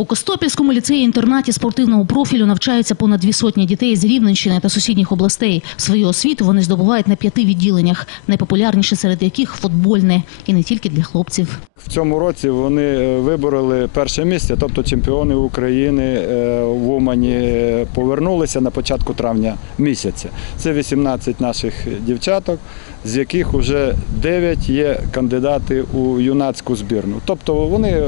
У Костопільському ліцеї-інтернаті спортивного профілю навчаються понад дві сотні дітей з Рівненщини та сусідніх областей. Свою освіту вони здобувають на п'яти відділеннях, найпопулярніше серед яких футбольне, і не тільки для хлопців. В цьому році вони е, вибороли перше місце, тобто чемпіони України е, в Умані е, повернулися на початку травня місяця. Це 18 наших дівчаток, з яких вже 9 є кандидати у юнацьку збірну. Тобто вони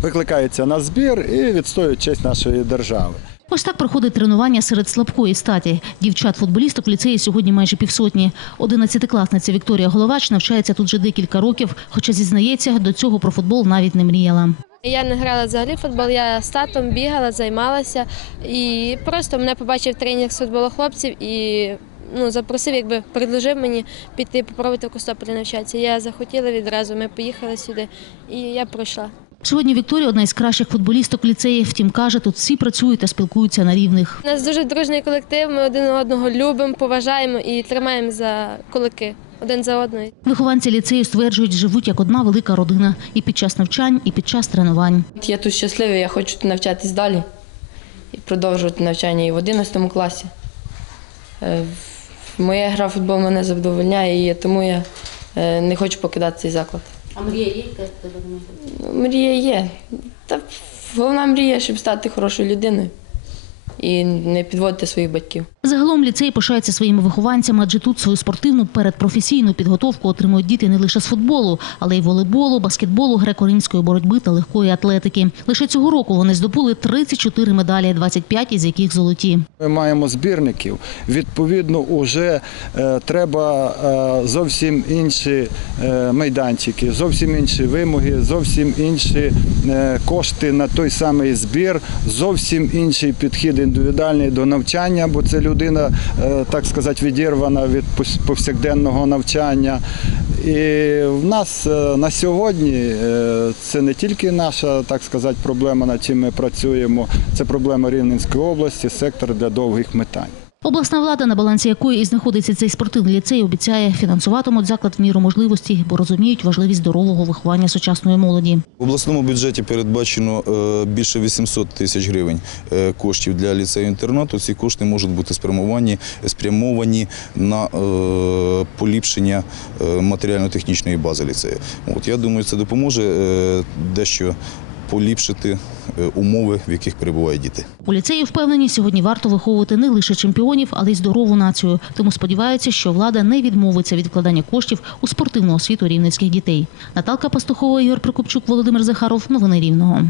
викликаються на збір і відстоюють честь нашої держави. Ось так проходить тренування серед слабкої статі. Дівчат-футболісток в ліцеї сьогодні майже півсотні. Одинадцятикласниця Вікторія Головач навчається тут вже декілька років, хоча зізнається, до цього про футбол навіть не мріяла. Я не грала взагалі в футбол, я з татом бігала, займалася і просто мене побачив тренер з футболу хлопців і ну, запросив, якби предложив мені піти попробувати в Костопілі навчатися. Я захотіла відразу, ми поїхали сюди і я пройшла. Сьогодні Вікторія одна із кращих футболісток ліцеї. Втім, каже, тут всі працюють та спілкуються на рівних. У нас дуже дружний колектив, ми один одного любимо, поважаємо і тримаємо за кулаки один за одною. Вихованці ліцею стверджують, живуть як одна велика родина і під час навчань, і під час тренувань. Я тут щасливий, я хочу тут навчатись далі і продовжувати навчання і в 11 класі. Е, Моя гра в футбол мене задовольняє, і тому я е, не хочу покидати цей заклад. А мрія є? Ну, Мрія є. Та головна мрія, щоб стати хорошою людиною і не підводити своїх батьків. Ліцей пишається своїми вихованцями, адже тут свою спортивну передпрофесійну підготовку отримують діти не лише з футболу, але й волейболу, баскетболу, греко-римської боротьби та легкої атлетики. Лише цього року вони здобули 34 медалі, 25 із яких золоті. Ми маємо збірників. Відповідно, вже е, треба е, зовсім інші е, майданчики, зовсім інші вимоги, зовсім інші кошти на той самий збір, зовсім інший підхід індивідуальний до навчання, бо це людина, так сказати, відірвана від повсякденного навчання. І в нас е, на сьогодні е, це не тільки наша, так сказати, проблема, над чим ми працюємо, це проблема Рівненської області, сектор для довгих метань. Обласна влада, на балансі якої і знаходиться цей спортивний ліцей, обіцяє фінансуватимуть заклад в міру можливості, бо розуміють важливість здорового виховання сучасної молоді. В обласному бюджеті передбачено е, більше 800 тисяч гривень е, коштів для ліцею-інтернату. Ці кошти можуть бути спрямовані, спрямовані на е, поліпшення матеріально-технічної бази ліцею. От, я думаю, це допоможе дещо поліпшити е, умови, в яких перебувають діти. У ліцеї впевнені, сьогодні варто виховувати не лише чемпіонів, але й здорову націю. Тому сподіваються, що влада не відмовиться від вкладання коштів у спортивну освіту рівненських дітей. Наталка Пастухова, Ігор Прокопчук, Володимир Захаров. Новини Рівного.